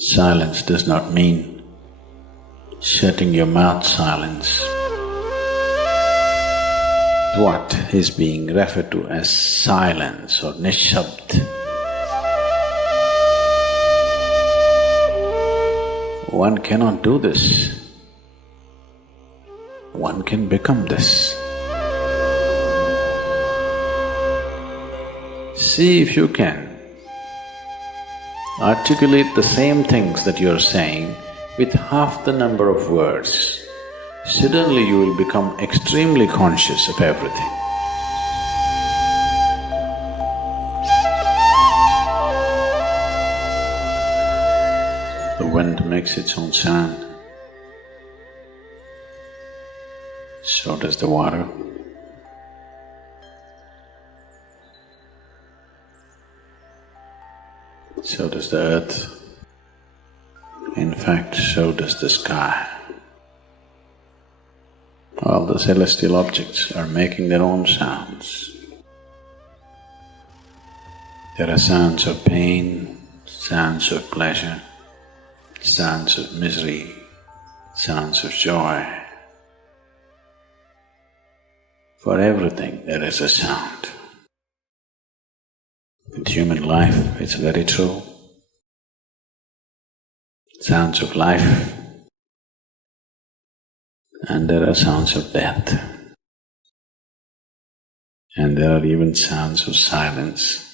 Silence does not mean shutting your mouth silence. What is being referred to as silence or nishabd? One cannot do this. One can become this. See if you can articulate the same things that you're saying with half the number of words. Suddenly you will become extremely conscious of everything. The wind makes its own sound, so does the water. So does the earth. In fact, so does the sky. All the celestial objects are making their own sounds. There are sounds of pain, sounds of pleasure, sounds of misery, sounds of joy. For everything there is a sound. In human life, it's very true. Sounds of life, and there are sounds of death, and there are even sounds of silence.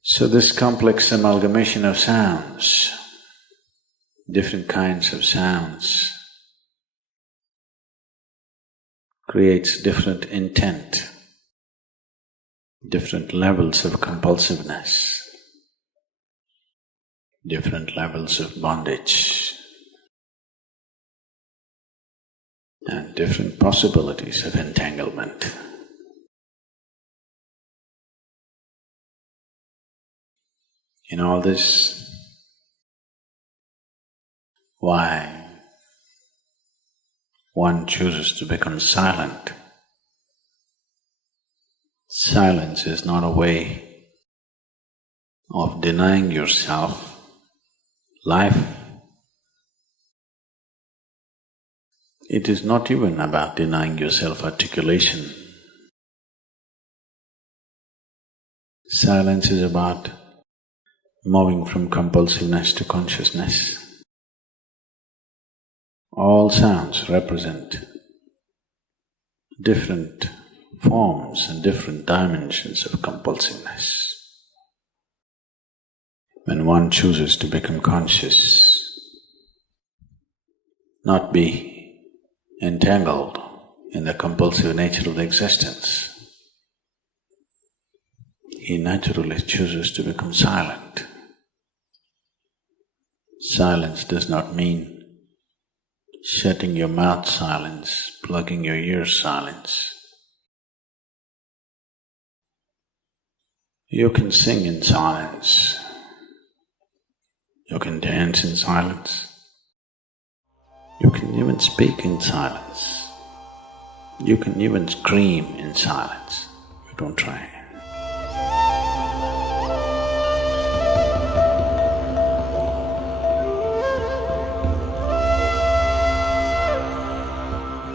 So this complex amalgamation of sounds, different kinds of sounds, creates different intent, different levels of compulsiveness, different levels of bondage, and different possibilities of entanglement. In all this, why one chooses to become silent? Silence is not a way of denying yourself life. It is not even about denying yourself articulation. Silence is about moving from compulsiveness to consciousness. All sounds represent different forms and different dimensions of compulsiveness. When one chooses to become conscious, not be entangled in the compulsive nature of the existence, he naturally chooses to become silent. Silence does not mean shutting your mouth silence, plugging your ears silence. You can sing in silence, you can dance in silence, you can even speak in silence, you can even scream in silence. You don't try.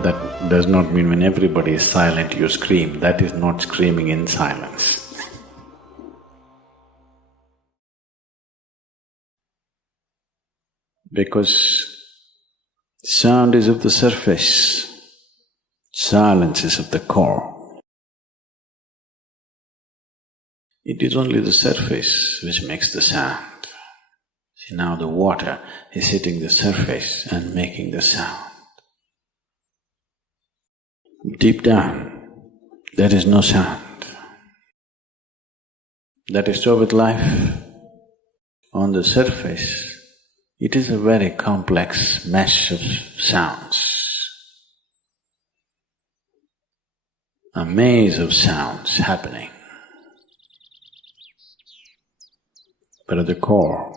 That does not mean when everybody is silent you scream. That is not screaming in silence. Because sound is of the surface, silence is of the core. It is only the surface which makes the sound. See, now the water is hitting the surface and making the sound. Deep down, there is no sound. That is so with life. On the surface, it is a very complex mesh of sounds, a maze of sounds happening. But at the core,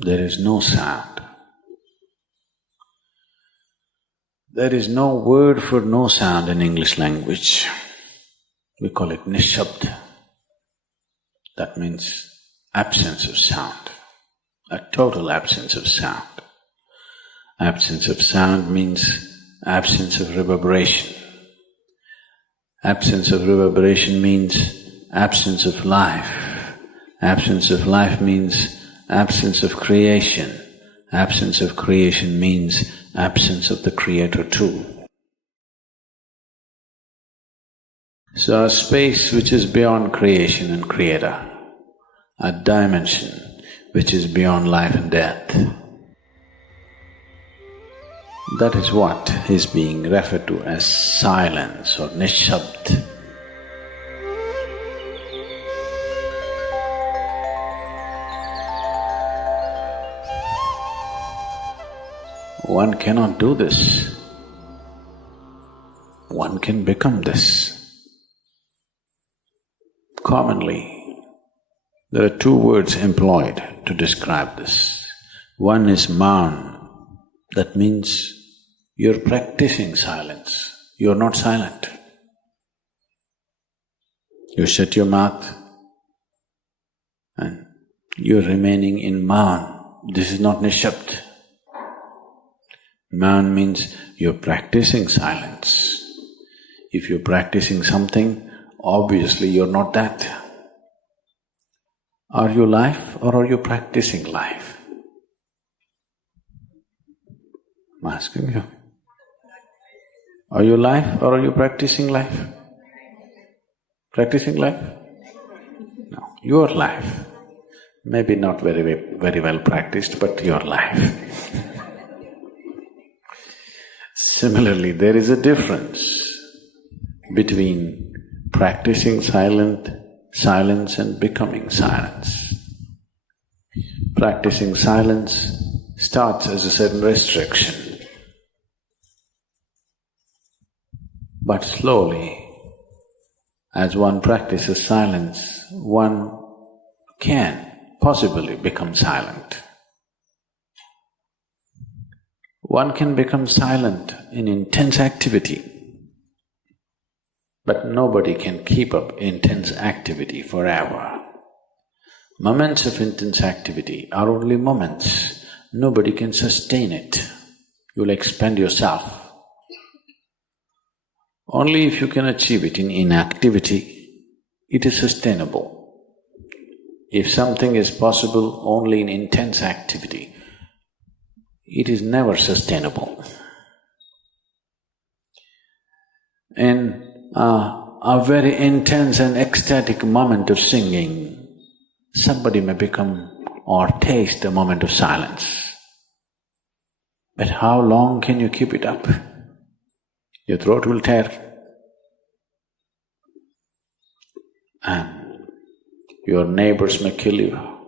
there is no sound. There is no word for no sound in English language. We call it nishabd. That means absence of sound, a total absence of sound. Absence of sound means absence of reverberation. Absence of reverberation means absence of life. Absence of life means absence of creation. Absence of creation means absence of the Creator too. So a space which is beyond creation and Creator, a dimension which is beyond life and death, that is what is being referred to as silence or nishabd. One cannot do this. One can become this. Commonly, there are two words employed to describe this. One is maun, that means you're practicing silence, you're not silent. You shut your mouth and you're remaining in maun. This is not nishabd. Maun means you're practicing silence. If you're practicing something, obviously you're not that. Are you life or are you practicing life? I'm asking you. Are you life or are you practicing life? Practicing life? No, your life. Maybe not very well practiced, but your life. Similarly, there is a difference between practicing silence and becoming silence. Practicing silence starts as a certain restriction, but slowly, as one practices silence, one can possibly become silent. One can become silent in intense activity, but nobody can keep up intense activity forever. Moments of intense activity are only moments. Nobody can sustain it. You'll expend yourself. Only if you can achieve it in inactivity, it is sustainable. If something is possible only in intense activity, it is never sustainable. In a very intense and ecstatic moment of singing, somebody may become or taste a moment of silence. But how long can you keep it up? Your throat will tear. And your neighbors may kill you.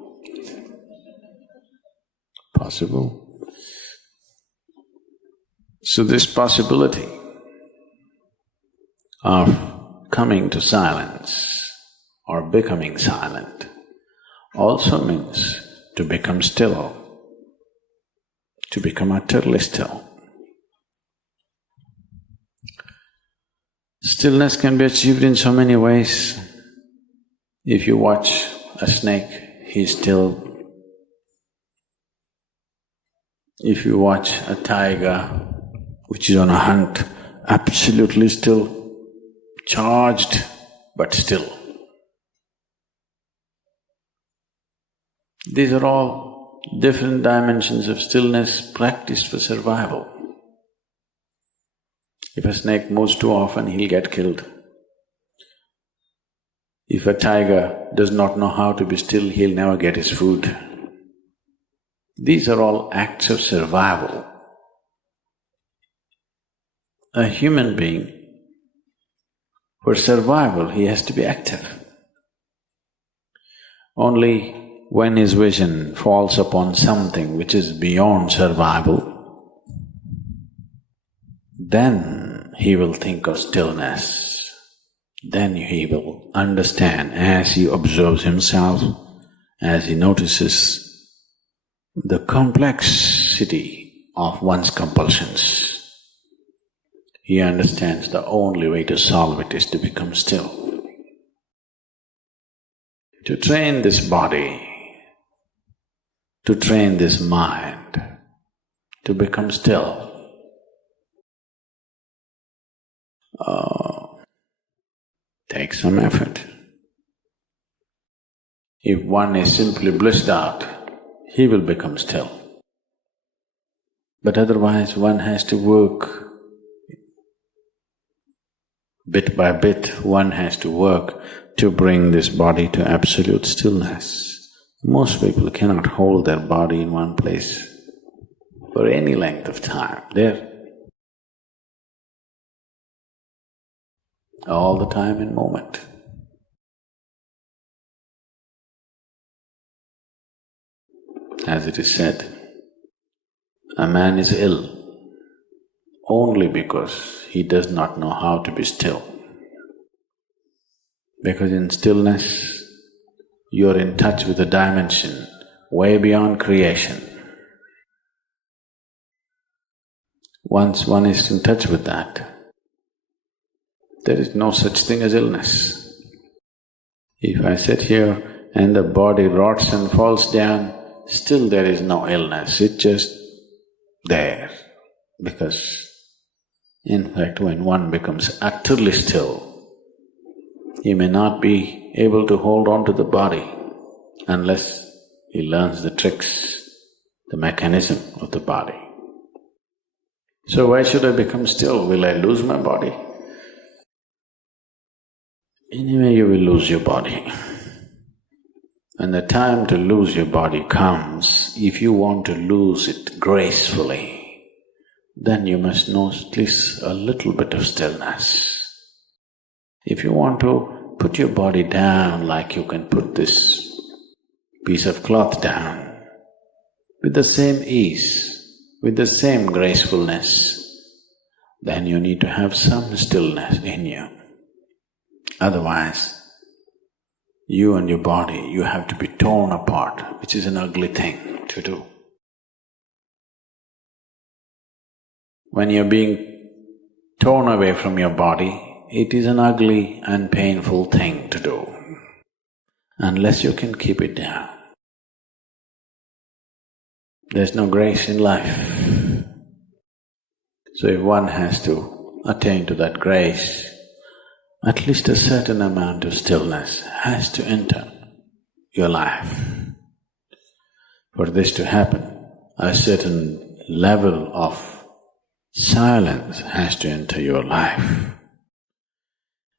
Possible. So this possibility of coming to silence or becoming silent also means to become still, to become utterly still. Stillness can be achieved in so many ways. If you watch a snake, he's still. If you watch a tiger which is on a hunt, absolutely still, charged but still. These are all different dimensions of stillness practiced for survival. If a snake moves too often, he'll get killed. If a tiger does not know how to be still, he'll never get his food. These are all acts of survival. A human being, for survival, he has to be active. Only when his vision falls upon something which is beyond survival, then he will think of stillness. Then he will understand as he observes himself, as he notices the complexity of one's compulsions. He understands the only way to solve it is to become still. to train this body, to train this mind, to become still. Takes some effort. If one is simply blissed out, he will become still. But otherwise one has to work bit by bit, one has to work to bring this body to absolute stillness. Most people cannot hold their body in one place for any length of time. They're all the time in moment. As it is said, a man is ill only because he does not know how to be still. Because in stillness, you're in touch with a dimension way beyond creation. Once one is in touch with that, there is no such thing as illness. If I sit here and the body rots and falls down, still there is no illness, it's just there. Because in fact, when one becomes utterly still, he may not be able to hold on to the body unless he learns the tricks, the mechanism of the body. So why should I become still? Will I lose my body? Anyway, you will lose your body. When the time to lose your body comes, if you want to lose it gracefully, then you must know at least a little bit of stillness. If you want to put your body down like you can put this piece of cloth down, with the same ease, with the same gracefulness, then you need to have some stillness in you. Otherwise, you and your body, you have to be torn apart, which is an ugly thing to do. When you're being torn away from your body, it is an ugly and painful thing to do, unless you can keep it down. There's no grace in life. So if one has to attain to that grace, at least a certain amount of stillness has to enter your life. For this to happen, a certain level of silence has to enter your life.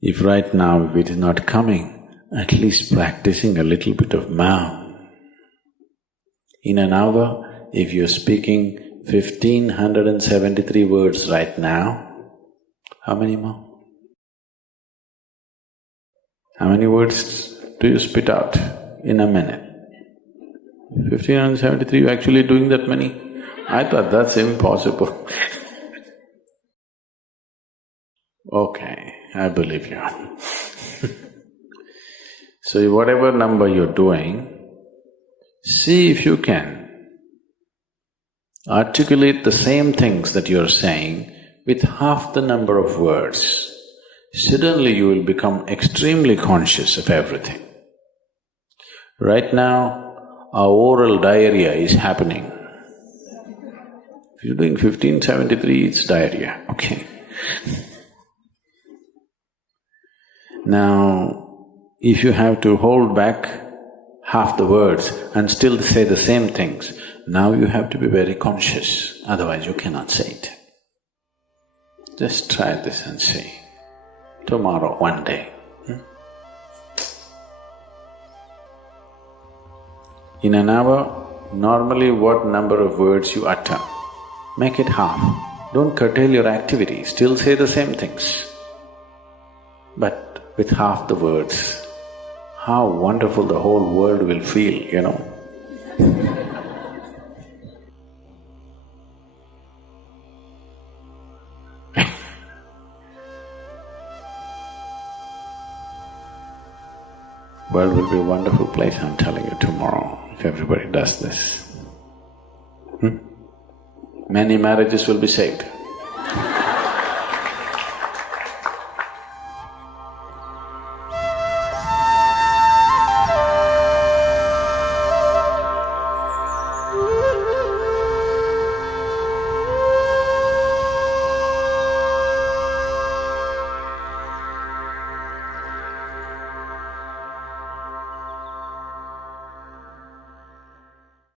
If right now if it is not coming, at least practicing a little bit of Maum. In an hour, if you're speaking 1,573 words right now, how many more? How many words do you spit out in a minute? 1,573, you're actually doing that many? I thought that's impossible. Okay, I believe you. So whatever number you're doing, see if you can articulate the same things that you're saying with half the number of words. Suddenly you will become extremely conscious of everything. Right now, our oral diarrhea is happening. If you're doing 1573, it's diarrhea, okay. Now, if you have to hold back half the words and still say the same things, now you have to be very conscious, otherwise you cannot say it. Just try this and see. Tomorrow, one day. In an hour, normally what number of words you utter, make it half. Don't curtail your activity, still say the same things. But with half the words, how wonderful the whole world will feel, you know. World will be a wonderful place, I'm telling you, tomorrow, if everybody does this. Many marriages will be saved.